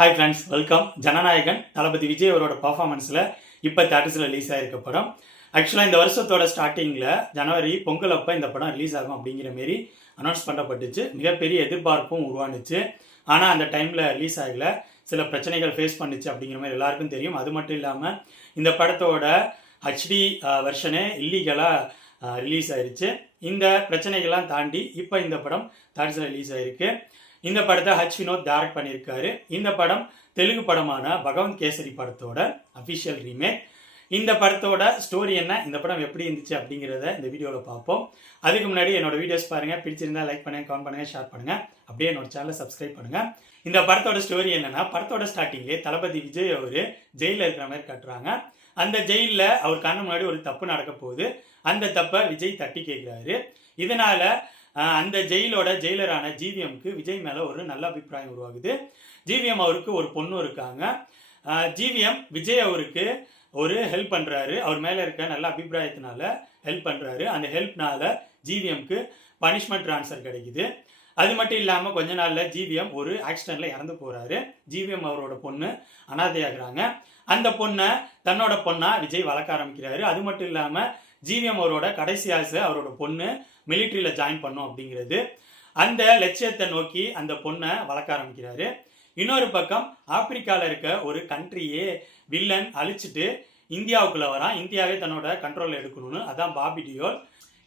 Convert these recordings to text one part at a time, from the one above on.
Hi friends, welcome. Jananayagan Thalapathy Vijay அவரோட பர்ஃபார்மன்ஸில் இப்போ தேட்டர்ஸில் ரிலீஸ் ஆகிருக்க படம். ஆக்சுவலாக இந்த வருஷத்தோட ஸ்டார்டிங்கில் ஜனவரி பொங்கல் அப்போ இந்த படம் ரிலீஸ் ஆகும் அப்படிங்கிற மாரி அனௌன்ஸ் பண்ணப்பட்டுச்சு. மிகப்பெரிய எதிர்பார்ப்பும் உருவானுச்சு. ஆனால் அந்த டைமில் ரிலீஸ் ஆகல, சில பிரச்சனைகள் ஃபேஸ் பண்ணிச்சு அப்படிங்கிற மாதிரி எல்லாருக்கும் தெரியும். அது மட்டும் இல்லாமல் இந்த படத்தோட ஹெச்டி வெர்ஷனே இல்லீகலாக ரிலீஸ் ஆயிடுச்சு. இந்த பிரச்சனைகள்லாம் தாண்டி இப்போ இந்த படம் தேட்டர்ஸில் ரிலீஸ் ஆகிருக்கு. இந்த படத்தை வினோத் டைரக்ட் பண்ணியிருக்காரு. இந்த படம் தெலுங்கு படமான பகவந்த் கேசரி படத்தோட அஃபிஷியல் ரீமேக். இந்த படத்தோட ஸ்டோரி என்ன, இந்த படம் எப்படி இருந்துச்சு அப்படிங்கிறத இந்த வீடியோவில் பார்ப்போம். அதுக்கு முன்னாடி என்னோட வீடியோஸ் பாருங்க, பிடிச்சிருந்தா லைக் பண்ணுங்க, கமெண்ட் பண்ணுங்க, ஷேர் பண்ணுங்க. அப்படியே என்னோட சேனலை சப்ஸ்கிரைப் பண்ணுங்க. இந்த படத்தோட ஸ்டோரி என்னன்னா, படத்தோட ஸ்டார்டிங்லேயே தளபதி விஜய் அவர் ஜெயிலில் இருக்கிற மாதிரி காட்டுறாங்க. அந்த ஜெயிலில் அவர் கண்ணு முன்னாடி ஒரு தப்பு நடக்க போகுது. அந்த தப்பை விஜய் தட்டி கேட்கிறாரு. இதனால அந்த ஜெயிலோட ஜெயிலரான ஜிவிஎம்க்கு விஜய் மேலே ஒரு நல்ல அபிப்பிராயம் உருவாகுது. ஜிவிஎம் அவருக்கு ஒரு பொண்ணு இருக்காங்க. ஜிவிஎம் விஜய் அவருக்கு ஒரு ஹெல்ப் பண்ணுறாரு. அவர் மேலே இருக்க நல்ல அபிப்பிராயத்தினால ஹெல்ப் பண்ணுறாரு. அந்த ஹெல்ப்னால ஜிவிஎம்க்கு பனிஷ்மெண்ட் ட்ரான்ஸ்ஃபர் கிடைக்குது. அது மட்டும் இல்லாமல் கொஞ்ச நாளில் ஜிவிஎம் ஒரு ஆக்சிடென்ட்ல இறந்து போகிறாரு. ஜிவிஎம் அவரோட பொண்ணு அனாதையாகிறாங்க. அந்த பொண்ணை தன்னோட பொண்ணா விஜய் வளர்க்க ஆரம்பிக்கிறாரு. அது மட்டும் இல்லாமல் ஜிவிஎம் அவரோட கடைசி ஆசை அவரோட பொண்ணு மிலிட்ரியில் ஜாயின் பண்ணும் அப்படிங்கிறது. அந்த லட்சியத்தை நோக்கி அந்த பொண்ணை வளர்க்க ஆரம்பிக்கிறாரு. இன்னொரு பக்கம் ஆப்பிரிக்காவில் இருக்க ஒரு கண்ட்ரியே வில்லன் அழிச்சிட்டு இந்தியாவுக்குள்ள வரான். இந்தியாவே தன்னோட கண்ட்ரோல் எடுக்கணும்னு, அதான் பாபி டியோல்.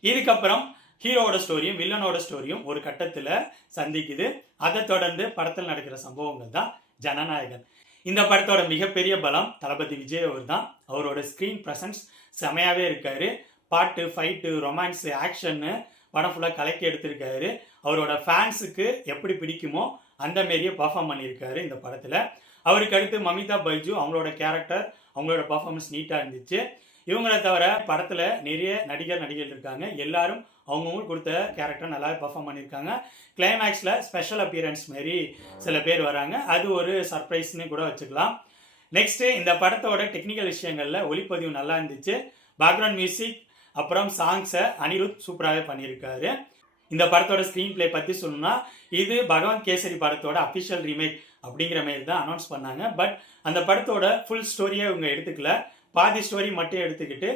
இதுக்கப்புறம் ஹீரோவோட ஸ்டோரியும் வில்லனோட ஸ்டோரியும் ஒரு கட்டத்தில் சந்திக்குது. அதை தொடர்ந்து படத்தில் நடக்கிற சம்பவங்கள் தான் ஜனநாயகன். இந்த படத்தோட மிகப்பெரிய பலம் தளபதி விஜய் அவர் தான். அவரோட ஸ்க்ரீன் ப்ரெசன்ஸ் செமையாகவே இருக்காரு. பாட்டு, ஃபைட்டு, ரொமான்ஸு, ஆக்ஷன்னு படம் ஃபுல்லாக கலக்கி எடுத்திருக்காரு. அவரோட ஃபேன்ஸுக்கு எப்படி பிடிக்குமோ அந்த மாரியே பர்ஃபார்ம் பண்ணியிருக்காரு இந்த படத்தில். அவருக்கு அடுத்து மமிதா பைஜு, அவங்களோட கேரக்டர், அவங்களோட பர்ஃபார்மன்ஸ் நீட்டாக இருந்துச்சு. இவங்களை தவிர படத்தில் நிறைய நடிகர்கள் இருக்காங்க. எல்லாரும் அவங்கவுங்களுக்கு கொடுத்த கேரக்டர் நல்லாவே பர்ஃபார்ம் பண்ணியிருக்காங்க. கிளைமேக்ஸில் ஸ்பெஷல் அப்பியரன்ஸ் மாரி சில பேர் வராங்க. அது ஒரு சர்ப்ரைஸ்ன்னு கூட வச்சுக்கலாம். நெக்ஸ்ட்டு இந்த படத்தோட டெக்னிக்கல் விஷயங்களில் ஒளிப்பதிவு நல்லா இருந்துச்சு. பேக்ரவுண்ட் மியூசிக் அப்புறம் சாங்ஸை அனிருத் சூப்பராகவே பண்ணியிருக்காரு. இந்த படத்தோட ஸ்க்ரீன் பிளே பற்றி சொல்லணும்னா, இது பகவந்த் கேசரி படத்தோட அஃபிஷியல் ரீமேக் அப்படிங்கிற மாதிரி தான் அனௌன்ஸ் பண்ணாங்க. பட் அந்த படத்தோட ஃபுல் ஸ்டோரியை இவங்க எடுத்துக்கல. பாதி ஸ்டோரி மட்டும் எடுத்துக்கிட்டு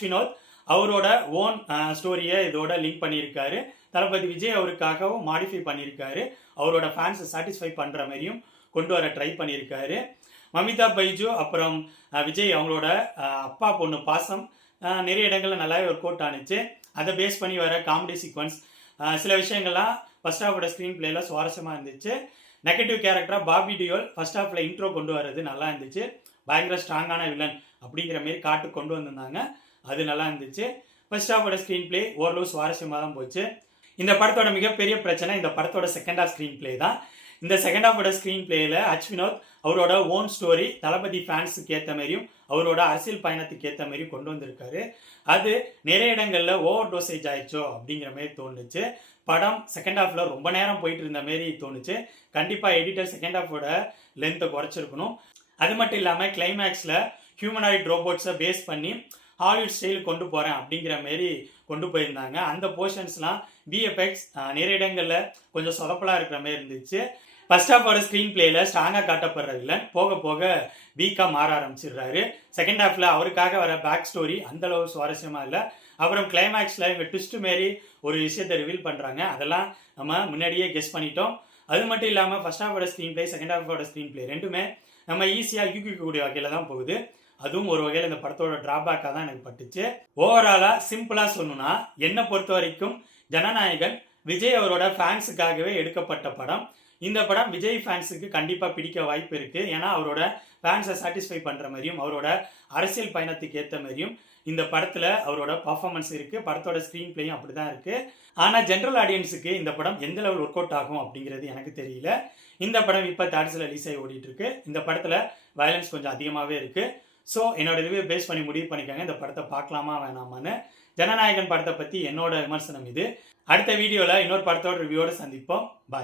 வினோத் அவரோட ஓன் ஸ்டோரியை இதோட லிங்க் பண்ணியிருக்காரு. தளபதி விஜய் அவருக்காகவும் மாடிஃபை பண்ணியிருக்காரு. அவரோட ஃபேன்ஸை சாட்டிஸ்ஃபை பண்ணுற மாதிரியும் கொண்டு வர ட்ரை பண்ணியிருக்காரு. மமிதா பைஜு அப்புறம் விஜய் அவங்களோட அப்பா பொண்ணு பாசம் நிறைய இடங்களில் நல்லாவே ஒர்க் அவுட் ஆனிச்சு. அதை பேஸ் பண்ணி வர காமெடி சீக்வன்ஸ், சில விஷயங்கள்லாம் ஃபர்ஸ்ட் ஹாஃபோட ஸ்க்ரீன் பிளேல சுவாரஸ்யமாக இருந்துச்சு. நெகட்டிவ் கேரக்டராக பாபி டியோல் ஃபர்ஸ்ட் ஹாஃபில் இன்ட்ரோ கொண்டு வர்றது நல்லா இருந்துச்சு. பயங்கர ஸ்ட்ராங்கான வில்லன் அப்படிங்கிற மாரி காட்டு கொண்டு வந்திருந்தாங்க. அது நல்லா இருந்துச்சு. ஃபர்ஸ்ட் ஹாஃபோட ஸ்க்ரீன் பிளே ஓரளவு சுவாரஸ்யமாக தான் போச்சு. இந்த படத்தோட மிகப்பெரிய பிரச்சனை இந்த படத்தோட செகண்ட் ஹாஃப் ஸ்க்ரீன் பிளே தான். இந்த செகண்ட் ஹாஃபோட ஸ்க்ரீன் பிளேயில் வினோத் அவரோட ஓன் ஸ்டோரி தளபதி ஃபேன்ஸுக்கு ஏற்ற மாதிரியும் அவரோட அரசியல் பயணத்துக்கு ஏற்ற மாதிரியும் கொண்டு வந்திருக்காரு. அது நிறைய இடங்களில் ஓவர் டோசேஜ் ஆயிடுச்சோ அப்படிங்கிற மாதிரி தோணுச்சு. படம் செகண்ட் ஹாஃபில் ரொம்ப நேரம் போயிட்டு இருந்த மாரி தோணுச்சு. கண்டிப்பாக எடிட்டர் செகண்ட் ஹாஃபோட லென்த்தை குறைச்சிருக்கணும். அது மட்டும் இல்லாமல் கிளைமேக்ஸில் ஹியூமனாய்ட் ரோபோட்ஸை பேஸ் பண்ணி ஹாலிவுட் ஸ்டைல் கொண்டு போகிறேன் அப்படிங்கிற மாரி கொண்டு போயிருந்தாங்க. அந்த போர்ஷன்ஸ்லாம் பிஎஃப்எக்ஸ் நிறைய இடங்களில் கொஞ்சம் சொதப்பலாக இருக்கிற மாதிரி இருந்துச்சு. ஃபர்ஸ்ட் ஹாஃபோட ஸ்க்ரீன் பிளேல ஸ்ட்ராங்காக காட்டப்படுற வில்லன் போக போக வீக்காக மாற ஆரம்பிச்சிடுறாரு. செகண்ட் ஹாஃபில் அவருக்காக வர பேக் ஸ்டோரி அந்தளவு சுவாரஸ்யமாக இல்லை. அப்புறம் கிளைமேக்ஸில் இவங்க ட்விஸ்ட் மாரி ஒரு விஷயத்தை ரிவீல் பண்ணுறாங்க. அதெல்லாம் நம்ம முன்னாடியே கெஸ் பண்ணிட்டோம். அது மட்டும் இல்லாமல் ஃபர்ஸ்ட் ஹாஃபோட ஸ்க்ரீன் பிளே, செகண்ட் ஹாஃபோட ஸ்க்ரீன் பிளே ரெண்டுமே நம்ம ஈஸியாக யூகிக்கக்கூடிய வகையில் தான் போகுது. அதுவும் ஒரு வகையில் இந்த படத்தோட டிராபேக்காக தான் எனக்கு பட்டுச்சு. ஓவராலாக சிம்பிளாக சொல்லணும்னா, என்னை பொறுத்த வரைக்கும் ஜனநாயகன் விஜய் அவரோட ஃபேன்ஸுக்காகவே எடுக்கப்பட்ட படம். இந்த படம் விஜய் ஃபேன்ஸுக்கு கண்டிப்பாக பிடிக்க வாய்ப்பு இருக்குது. ஏன்னா அவரோட ஃபேன்ஸை சாட்டிஸ்ஃபை பண்ணுற மாதிரியும் அவரோட அரசியல் பயணத்துக்கு ஏற்ற மாதிரியும் இந்த படத்தில் அவரோட பர்ஃபார்மன்ஸ் இருக்குது. படத்தோட ஸ்க்ரீன் பிளேயும் அப்படி தான் இருக்குது. ஆனால் ஜென்ரல் ஆடியன்ஸுக்கு இந்த படம் எந்த லெவல் ஒர்க் அவுட் ஆகும் அப்படிங்கிறது எனக்கு தெரியல. இந்த படம் இப்போ தேட்டர்ஸில் ரிலீஸ் ஆகி ஓடிட்டு இருக்கு. இந்த படத்தில் வயலன்ஸ் கொஞ்சம் அதிகமாகவே இருக்குது. ஸோ என்னோட ரிவ்யூ பேஸ் பண்ணி முடிவு பண்ணிக்கோங்க இந்த படத்தை பார்க்கலாமா வேணாமான்னு. ஜனநாயகன் படத்தை பற்றி என்னோட விமர்சனம் இது. அடுத்த வீடியோவில் இன்னொரு படத்தோட ரிவ்யூவோடு சந்திப்போம். பாய்.